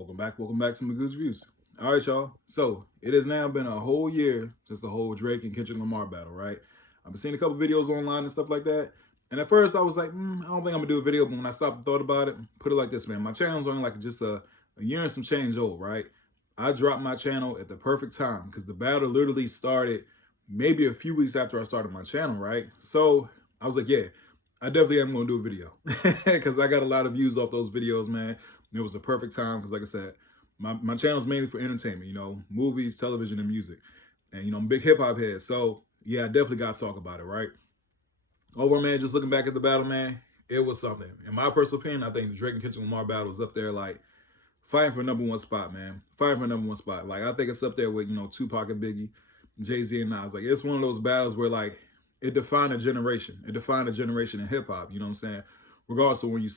Welcome back to my Goose Reviews. All right, y'all. So it has now been a whole year since the whole Drake and Kendrick Lamar battle, right? I've been seeing a couple videos online and stuff like that. And at first I was like, I don't think I'm gonna do a video, but when I stopped and thought about it, put it like this, man. My channel's only like just a year and some change old, right? I dropped my channel at the perfect time because the battle literally started maybe a few weeks after I started my channel, right? So I was like, yeah, I definitely am gonna do a video because I got a lot of views off those videos, man. It was the perfect time because, like I said, my channel is mainly for entertainment, movies, television, and music. And, I'm a big hip hop head. So, yeah, I definitely got to talk about it, right? Overall, man, just looking back at the battle, man, it was something. In my personal opinion, I think the Drake and Kendrick Lamar battle was up there, like, fighting for number one spot, man. Fighting for number one spot. Like, I think it's up there with, Tupac and Biggie, Jay-Z and Nas. Like, it's one of those battles where, like, it defined a generation. It defined a generation in hip hop, you know what I'm saying? Regardless of when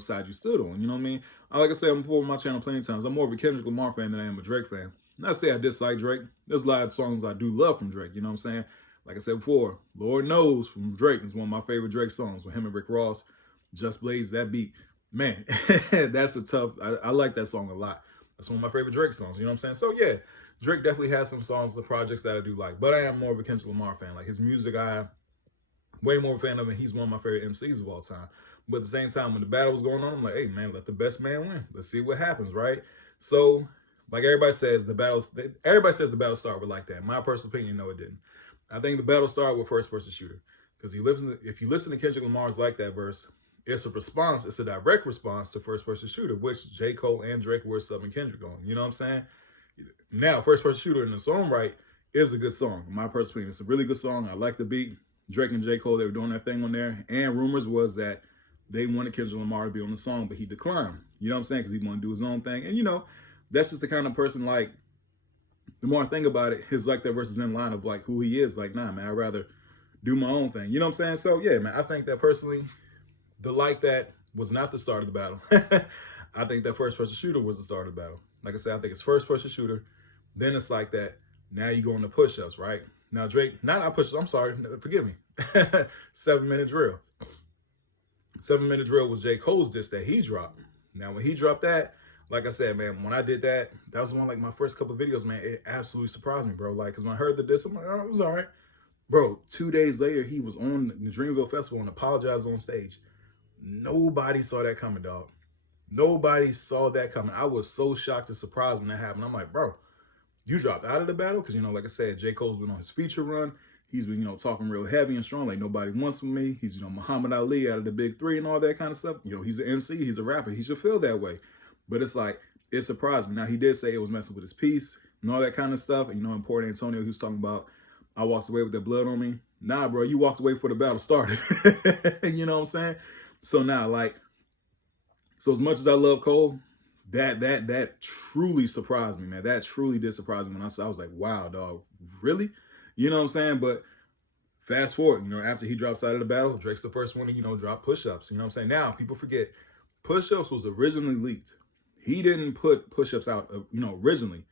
side you stood on, you know what I mean? Like I said before on my channel plenty of times, I'm more of a Kendrick Lamar fan than I am a Drake fan. Not to say I dislike Drake. There's a lot of songs I do love from Drake, you know what I'm saying? Like I said before, Lord Knows from Drake is one of my favorite Drake songs with him and Rick Ross. Just Blaze that beat. Man, that's a tough, I like that song a lot. That's one of my favorite Drake songs, you know what I'm saying? So yeah, Drake definitely has some songs, the projects that I do like. But I am more of a Kendrick Lamar fan. Like his music, I way more fan of him. He's one of my favorite MCs of all time. But at the same time, when the battle was going on, I'm like, hey man, let the best man win. Let's see what happens, right? So, like everybody says the battle started with like that. My personal opinion, no, it didn't. I think the battle started with first person shooter. Because if you listen to Kendrick Lamar's Like That verse, it's a direct response to first person shooter, which J. Cole and Drake were subbing Kendrick on. You know what I'm saying? Now, first person shooter in its own right is a good song. In my personal opinion, it's a really good song. I like the beat. Drake and J. Cole, they were doing their thing on there. And rumors was that they wanted Kendrick Lamar to be on the song, but he declined. You know what I'm saying? Because he wanted to do his own thing. And, that's just the kind of person, like, the more I think about it, his Like That versus in line of, like, who he is. Like, nah, man, I'd rather do my own thing. You know what I'm saying? So, yeah, man, I think that personally, the Like That was not the start of the battle. I think that first person shooter was the start of the battle. Like I said, I think it's first person shooter. Then it's Like That. Now you go into push-ups, right? Now Drake, not push-ups, I'm sorry, forgive me. 7 minute drill. 7 minute drill was J. Cole's disc that he dropped. Now when he dropped that, like I said, man, when I did that, that was one of like my first couple of videos, man. It absolutely surprised me, bro. Like, because when I heard the disc, I'm like, oh, it was all right. Bro, 2 days later, he was on the Dreamville Festival and apologized on stage. Nobody saw that coming, dog. Nobody saw that coming. I was so shocked and surprised when that happened. I'm like, bro, you dropped out of the battle? Because, like I said, J. Cole's been on his feature run. He's been, talking real heavy and strong, like nobody wants from me. He's, Muhammad Ali out of the big three and all that kind of stuff. He's an MC, he's a rapper. He should feel that way. But it's like, it surprised me. Now, he did say it was messing with his peace and all that kind of stuff. And, in Port Antonio, he was talking about, I walked away with that blood on me. Nah, bro, you walked away before the battle started. You know what I'm saying? So now, so as much as I love Cole, that truly surprised me, man. That truly did surprise me when I was like, wow, dog, really? You know what I'm saying? But fast forward, after he drops out of the battle, Drake's the first one to, drop push-ups. You know what I'm saying? Now, people forget, push-ups was originally leaked. He didn't put push-ups out, originally.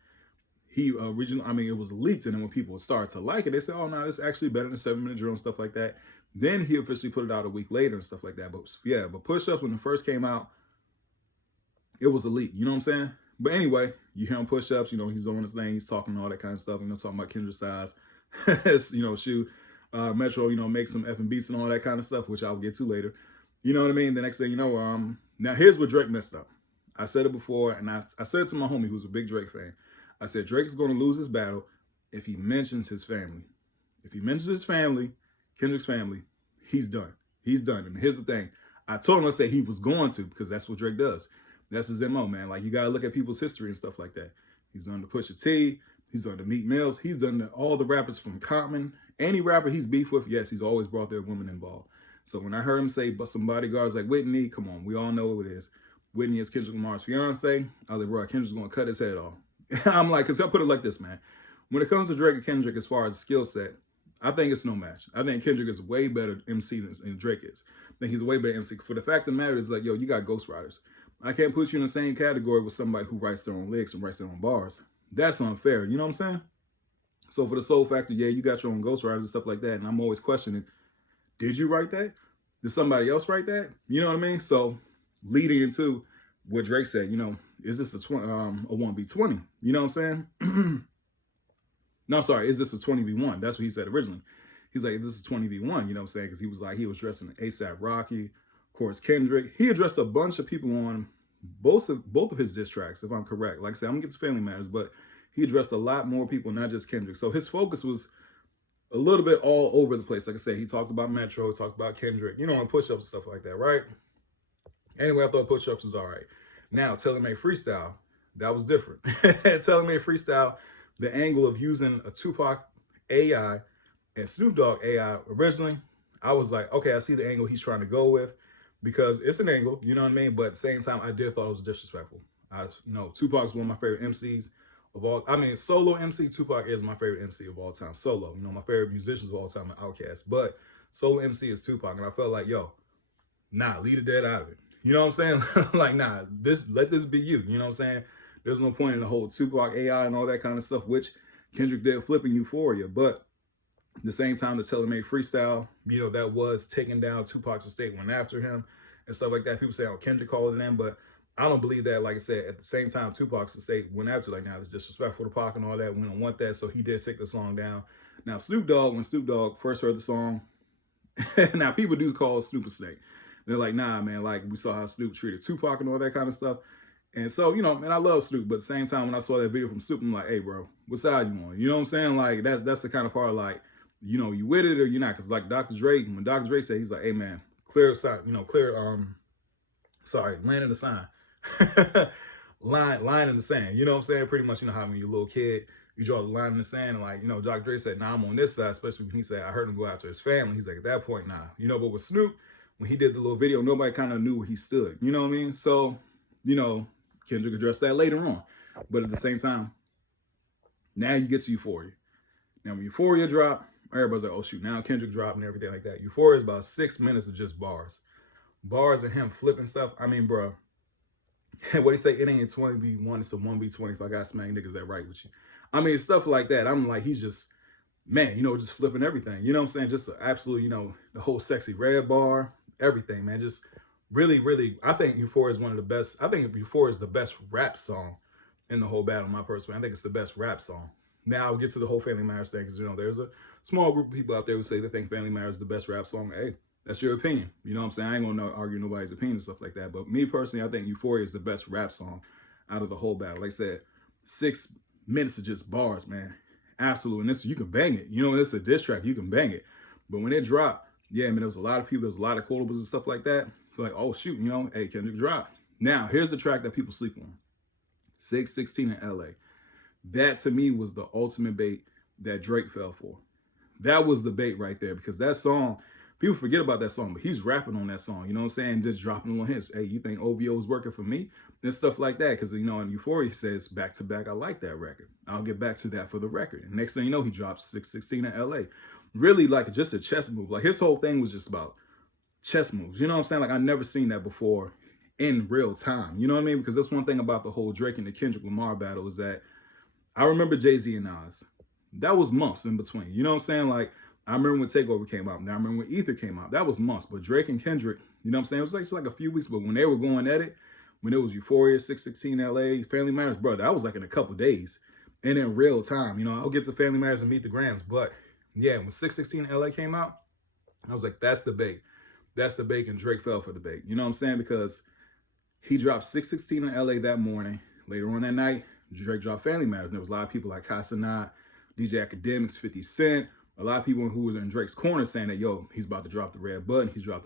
It was leaked, and then when people started to like it, they said, oh, no, it's actually better than 7 minute drill and stuff like that. Then he officially put it out a week later and stuff like that. But yeah, but push-ups, when it first came out, it was elite. You know what I'm saying? But anyway, you hear him push-ups, he's on his thing, he's talking all that kind of stuff, talking about Kendrick size, shoot, Metro, make some effing beats and all that kind of stuff, which I'll get to later. You know what I mean? The next thing you know, now here's where Drake messed up. I said it before, and I said it to my homie who's a big Drake fan. I said, Drake is going to lose his battle if he mentions his family. If he mentions his family, Kendrick's family, he's done. He's done. And here's the thing. I told him, I said he was going to, because that's what Drake does. That's his MO, man. Like, you got to look at people's history and stuff like that. He's done the Pusha T. He's done the Meek Mills. He's done all the rappers from Common. Any rapper he's beef with, yes, he's always brought their women involved. So when I heard him say, but some bodyguards like Whitney, come on, we all know who it is. Whitney is Kendrick Lamar's fiance. I was like, bro, Kendrick's going to cut his head off. I'm like, because I'll put it like this, man. When it comes to Drake and Kendrick, as far as skill set, I think it's no match. I think Kendrick is way better MC than Drake is. I think he's a way better MC. For the fact of the matter is, like, yo, you got ghostwriters. I can't put you in the same category with somebody who writes their own lyrics and writes their own bars. That's unfair. You know what I'm saying? So for the sole factor, yeah, you got your own ghostwriters and stuff like that. And I'm always questioning, did you write that? Did somebody else write that? You know what I mean? So leading into what Drake said, is this a 1v20? You know what I'm saying? No, I'm sorry, is this a 20v1? That's what he said originally. He's like, this is 20v1, you know what I'm saying? Because he was like, he was dressing ASAP Rocky, of course, Kendrick. He addressed a bunch of people on both of his diss tracks, if I'm correct. Like I said, I'm gonna get to Family Matters, but he addressed a lot more people, not just Kendrick. So his focus was a little bit all over the place. Like I said, he talked about Metro, talked about Kendrick, you know, and push-ups and stuff like that, right? Anyway, I thought push-ups was all right. Now, Made Freestyle, that was different. Made Freestyle, the angle of using a Tupac AI and Snoop Dogg AI originally, I was like, okay, I see the angle he's trying to go with because it's an angle, you know what I mean? But at the same time, I did thought it was disrespectful. Tupac's one of my favorite MCs of all. I mean, solo MC, Tupac is my favorite MC of all time. Solo, my favorite musicians of all time are Outkast, but solo MC is Tupac, and I felt like, yo, nah, leave the dead out of it. You know what I'm saying? Like, nah, let this be you. You know what I'm saying? There's no point in the whole Tupac AI and all that kind of stuff, which Kendrick did flipping Euphoria. But at the same time, the Made Freestyle, that was taking down Tupac's estate, went after him and stuff like that. People say, oh, Kendrick called it in, but I don't believe that. Like I said, at the same time, Tupac's estate went after, like, now it's disrespectful to Pac and all that. We don't want that, so he did take the song down. Now, when Snoop Dogg first heard the song, now people do call Snoop a snake. They're like, nah, man, like, we saw how Snoop treated Tupac and all that kind of stuff. And so, man, I love Snoop, but at the same time, when I saw that video from Snoop, I'm like, hey, bro, what side you on? You know what I'm saying? Like, that's the kind of part, like, you with it or you're not. Because, like, Dr. Dre, when Dr. Dre said, he's like, hey, man, land in the sign. line in the sand. You know what I'm saying? Pretty much, how when you're a little kid, you draw the line in the sand, and, like, Dr. Dre said, nah, I'm on this side, especially when he said, I heard him go after his family. He's like, at that point, nah. But with Snoop, when he did the little video, nobody kind of knew where he stood. You know what I mean? So, Kendrick addressed that later on. But at the same time, now you get to Euphoria. Now, when Euphoria dropped, everybody's like, oh, shoot, now Kendrick dropped and everything like that. Euphoria is about 6 minutes of just bars. Bars of him flipping stuff. I mean, bro, what he say? It ain't a 20v1, it's a 1v20 if I got smack niggas that right with you. I mean, stuff like that. I'm like, he's just, man, just flipping everything. You know what I'm saying? Just absolutely, the whole Sexy Red bar, everything, man. Just really, really, I think Euphoria is one of the best. I think Euphoria is the best rap song in the whole battle, my personal. I think it's the best rap song. Now I'll get to the whole Family Matters thing because, there's a small group of people out there who say they think Family Matters is the best rap song. Hey, that's your opinion. You know what I'm saying? I ain't going to argue nobody's opinion and stuff like that. But me personally, I think Euphoria is the best rap song out of the whole battle. Like I said, 6 minutes of just bars, man. Absolutely. And this, you can bang it. It's a diss track. You can bang it. But when it dropped, yeah, I mean, there was a lot of people, there was a lot of quotables and stuff like that. So like, oh, shoot, hey, Kendrick dropped. Now, here's the track that people sleep on. 616 in LA. That, to me, was the ultimate bait that Drake fell for. That was the bait right there because that song, people forget about that song, but he's rapping on that song, you know what I'm saying? Just dropping on hits. Hey, you think OVO is working for me? And stuff like that because, in Euphoria, he says, back to back, I like that record. I'll get back to that for the record. And next thing you know, he drops 616 in LA. Really, like, just a chess move. Like, his whole thing was just about chess moves. You know what I'm saying? Like, I've never seen that before in real time. You know what I mean? Because that's one thing about the whole Drake and the Kendrick Lamar battle is that I remember Jay-Z and Nas. That was months in between. You know what I'm saying? Like, I remember when Takeover came out. Now I remember when Ether came out. That was months. But Drake and Kendrick, you know what I'm saying? It was like a few weeks. But when they were going at it, when it was Euphoria, 616 LA, Family Matters, bro, that was like in a couple days. And in real time. I'll get to Family Matters and Meet the Grams. But yeah, when 616 LA came out, I was like, that's the bait. That's the bait, and Drake fell for the bait. You know what I'm saying? Because he dropped 616 in LA that morning. Later on that night, Drake dropped Family Matters. And there was a lot of people like Casanat, DJ Academics, 50 Cent, a lot of people who was in Drake's corner saying that, yo, he's about to drop the red button. About to drop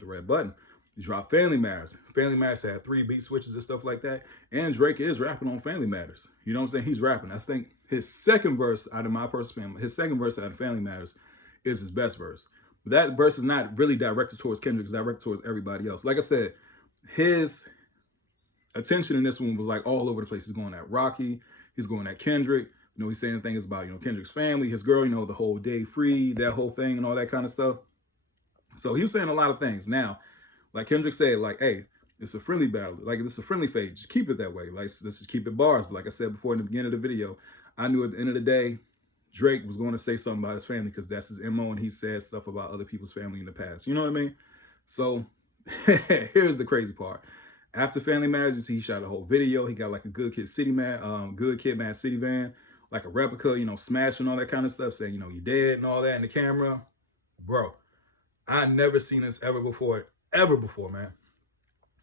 the red button. He dropped Family Matters. Family Matters had 3 beat switches and stuff like that. And Drake is rapping on Family Matters. You know what I'm saying? He's rapping. I think his second verse out of my personal family, his second verse out of Family Matters is his best verse. But that verse is not really directed towards Kendrick. It's directed towards everybody else. Like I said, his attention in this one was like all over the place. He's going at Rocky. He's going at Kendrick. He's saying things about, Kendrick's family, his girl, the whole day free, that whole thing and all that kind of stuff. So he was saying a lot of things. Now, like Kendrick said, like, hey, it's a friendly battle. Like, it's a friendly phase. Just keep it that way. Like, let's just keep it bars. But like I said before in the beginning of the video, I knew at the end of the day, Drake was going to say something about his family because that's his MO, and he said stuff about other people's family in the past. You know what I mean? So here's the crazy part. After Family Matters, he shot a whole video. He got like a Good Kid, Mad City van, like a replica, smashing all that kind of stuff, saying, you dead and all that in the camera. Bro, I never seen this ever before, man.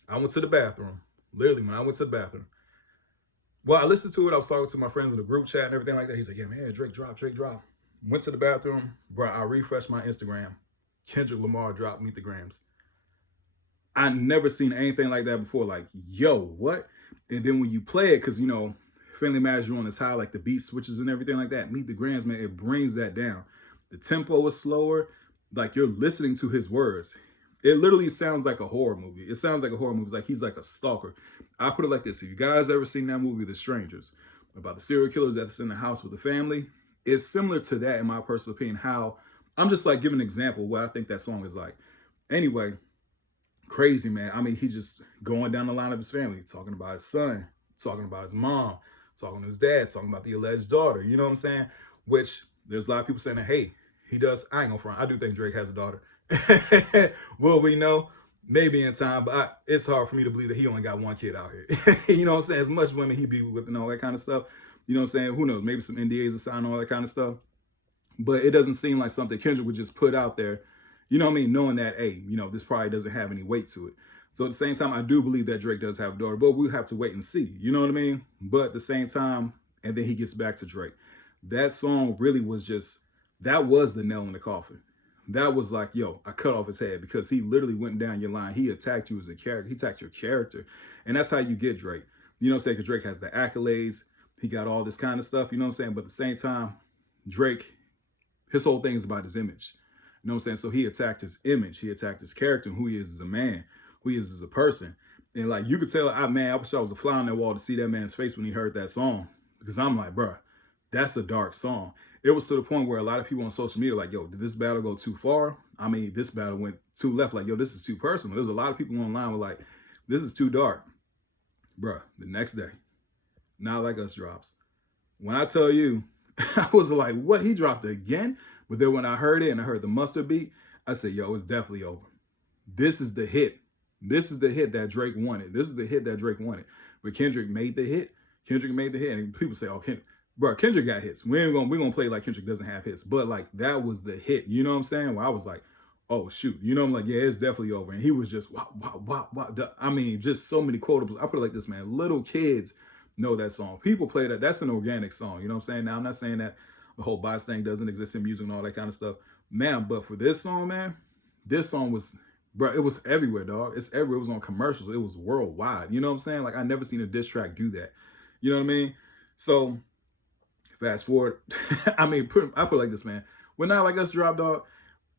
I went to the bathroom. Literally, when I went to the bathroom. Well, I listened to it. I was talking to my friends in the group chat and everything like that. He's like, yeah, man, Drake drop. Went to the bathroom. Bro, I refreshed my Instagram. Kendrick Lamar dropped Meet the Grams. I never seen anything like that before. Like, yo, what? And then when you play it, because, Family Matters, you're on this high, like the beat switches and everything like that. Meet the Grams, man, it brings that down. The tempo is slower. Like, you're listening to his words. It literally sounds like a horror movie. It sounds like a horror movie. It's like he's like a stalker. I put it like this. If you guys ever seen that movie, The Strangers, about the serial killers that's in the house with the family, it's similar to that in my personal opinion. How I'm just like giving an example of what I think that song is like. Anyway, crazy, man. I mean, he's just going down the line of his family, talking about his son, talking about his mom, talking to his dad, talking about the alleged daughter. You know what I'm saying? Which there's a lot of people saying that, hey, he does. I ain't gonna front. I do think Drake has a daughter. Will we know? Maybe in time, but it's hard for me to believe that he only got one kid out here. You know what I'm saying? As much women he be with and all that kind of stuff. You know what I'm saying? Who knows? Maybe some NDAs to sign, all that kind of stuff. But it doesn't seem like something Kendrick would just put out there, you know what I mean? Knowing that, hey, this probably doesn't have any weight to it. So at the same time, I do believe that Drake does have a daughter, but we'll have to wait and see. You know what I mean? But at the same time, and then he gets back to Drake. That song really was that was the nail in the coffin. That was like, yo, I cut off his head because he literally went down your line. He attacked you as a character. He attacked your character. And that's how you get Drake. You know what I'm saying? Because Drake has the accolades. He got all this kind of stuff. You know what I'm saying? But at the same time, Drake, his whole thing is about his image. You know what I'm saying? So he attacked his image. He attacked his character and who he is as a man, who he is as a person. And like, you could tell, I wish I was a fly on that wall to see that man's face when he heard that song. Because I'm like, bruh, that's a dark song. It was to the point where a lot of people on social media were like, yo, did this battle go too far? I mean, this battle went too left. Like, yo, this is too personal. There's a lot of people online were like, this is too dark. Bruh, the next day, Not Like Us drops. When I tell you, I was like, what? He dropped it again? But then when I heard it and I heard the mustard beat, I said, yo, it's definitely over. This is the hit. This is the hit that Drake wanted. This is the hit that Drake wanted. But Kendrick made the hit. And people say, oh, Kendrick got hits. We're gonna play like Kendrick doesn't have hits. But like, that was the hit. You know what I'm saying? Where I was like, oh, shoot. I'm like, yeah, it's definitely over. And he was just, wow. I mean, just so many quotables. I put it like this, man. Little kids know that song. People play that. That's an organic song. You know what I'm saying? Now, I'm not saying that the whole bots thing doesn't exist in music and all that kind of stuff. Man, but for this song, man, this song was, bro, it was everywhere, dog. It's everywhere. It was on commercials. It was worldwide. You know what I'm saying? Like, I never seen a diss track do that. You know what I mean? So, fast forward. I mean, I put it like this, man. When Not Like Us dropped, dog,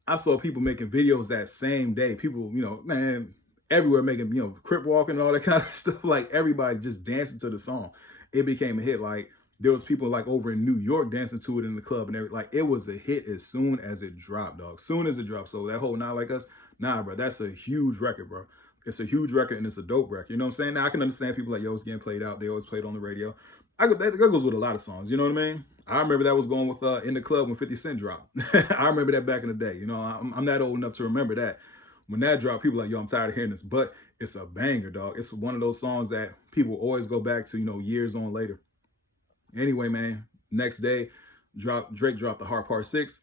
I saw people making videos that same day. People, man, everywhere making, crip walking and all that kind of stuff. Like, everybody just dancing to the song. It became a hit. Like, there was people like over in New York dancing to it in the club and everything. Like, it was a hit as soon as it dropped, dog. Soon as it dropped. So that whole Not Like Us, nah, bro, that's a huge record, bro. It's a huge record and it's a dope record. You know what I'm saying? Now, I can understand people like, yo, it's getting played out. They always played on the radio. That goes with a lot of songs. You know what I mean? I remember that was going with In the Club when 50 Cent dropped. I remember that back in the day. I'm not old enough to remember that. When that dropped, people were like, yo, I'm tired of hearing this. But it's a banger, dog. It's one of those songs that people always go back to, years on later. Anyway, man, next day, Drake dropped the Heart Part 6.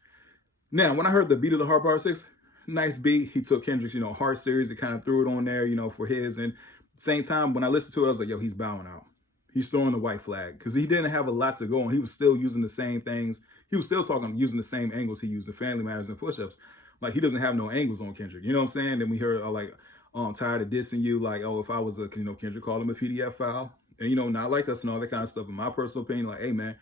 Now, when I heard the beat of the Heart Part 6, nice beat. He took Kendrick's, Heart series and kind of threw it on there, for his. And at the same time, when I listened to it, I was like, yo, he's bowing out. He's throwing the white flag because he didn't have a lot to go on. He was still using the same things. He was still using the same angles he used in Family Matters and Push-Ups. Like, he doesn't have no angles on Kendrick. You know what I'm saying? Then we heard, I'm tired of dissing you. Like, oh, if I was Kendrick called him a PDF file. And, Not Like Us and all that kind of stuff. In my personal opinion, like, hey, man,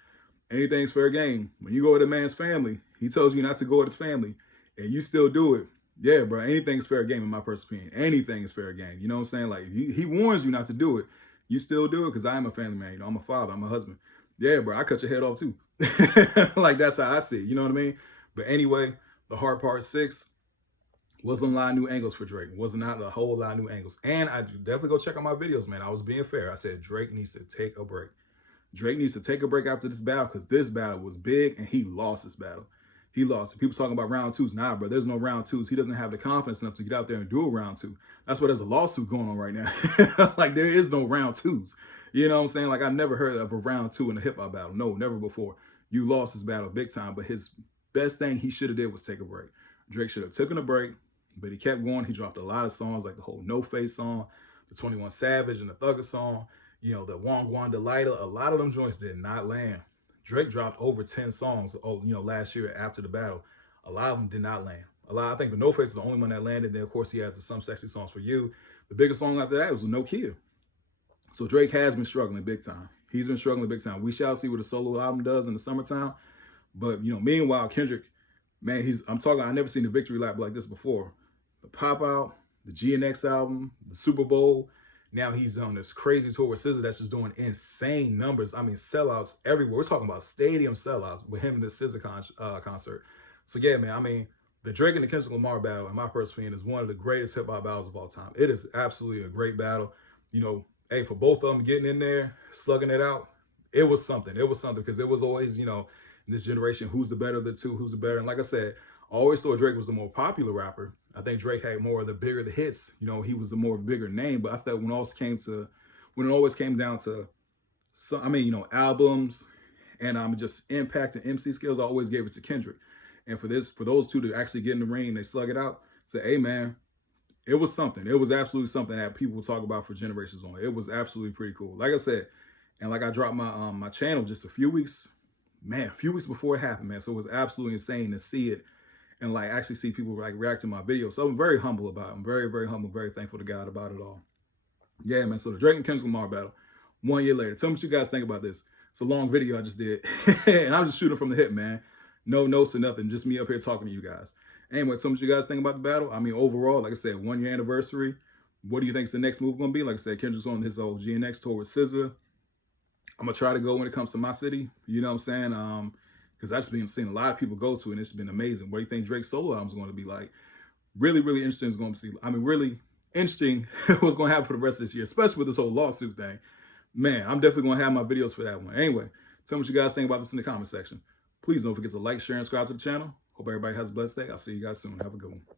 anything's fair game. When you go with a man's family, he tells you not to go with his family, and you still do it. Yeah, bro, anything's fair game in my personal opinion. Anything is fair game. You know what I'm saying? Like, he warns you not to do it. You still do it because I am a family man. I'm a father. I'm a husband. Yeah, bro, I cut your head off too. Like, that's how I see it. You know what I mean? But anyway, the Heart Part 6 wasn't a lot of new angles for Drake. Wasn't not a whole lot of new angles. And I definitely go check out my videos, man. I was being fair. I said Drake needs to take a break. Drake needs to take a break after this battle because this battle was big and he lost this battle. He lost. People talking about round twos. Nah, bro, there's no round twos. He doesn't have the confidence enough to get out there and do a round two. That's why there's a lawsuit going on right now. Like, there is no round twos. You know what I'm saying? Like, I never heard of a round two in a hip hop battle. No, never before. You lost his battle big time, but his best thing he should have did was take a break. Drake should have taken a break, but he kept going. He dropped a lot of songs, like the whole No Face song, the 21 Savage and the Thugger song, you know, the Wong Delighter. A lot of them joints did not land. Drake dropped over 10 songs, last year after the battle. A lot of them did not land. I think the No Face is the only one that landed. Then, of course, he had the Some Sexy Songs for You. The biggest song after that was No Kid. So Drake has been struggling big time. He's been struggling big time. We shall see what a solo album does in the summertime. But, meanwhile, Kendrick, man, I never seen a victory lap like this before. The Pop Out, the GNX album, the Super Bowl. Now he's on this crazy tour with SZA that's just doing insane numbers. I mean, sellouts everywhere. We're talking about stadium sellouts with him in the SZA concert. So yeah, man, I mean, the Drake and the Kendrick Lamar battle, in my personal opinion, is one of the greatest hip hop battles of all time. It is absolutely a great battle. Hey, for both of them getting in there, slugging it out, it was something. It was something because it was always, in this generation, who's the better of the two, who's the better. And like I said, I always thought Drake was the more popular rapper. I think Drake had more of the bigger the hits. He was the more bigger name. But I thought when it always came down to, albums and just impact and MC skills, I always gave it to Kendrick. And for those two to actually get in the ring, they slug it out. Say, hey man, it was something. It was absolutely something that people will talk about for generations on. It was absolutely pretty cool. Like I said, and like I dropped my my channel just a few weeks before it happened, man. So it was absolutely insane to see it and like actually see people like react to my videos. So I'm very humble about it. I'm very, very humble, very thankful to God about it all. Yeah, man. So the Drake and Kendrick Lamar battle, 1 year later. Tell me what you guys think about this. It's a long video I just did. And I'm just shooting from the hip, man. No notes or nothing. Just me up here talking to you guys. Anyway, tell me what you guys think about the battle. I mean, overall, like I said, 1 year anniversary. What do you think is the next move going to be? Like I said, Kendrick's on his old GNX tour with SZA. I'm going to try to go when it comes to my city. You know what I'm saying? Because I've just been seeing a lot of people go to, and it's been amazing. What do you think Drake's solo album is going to be like? Really, really interesting. Really interesting what's going to happen for the rest of this year, especially with this whole lawsuit thing. Man, I'm definitely going to have my videos for that one. Anyway, tell me what you guys think about this in the comment section. Please don't forget to like, share, and subscribe to the channel. Hope everybody has a blessed day. I'll see you guys soon. Have a good one.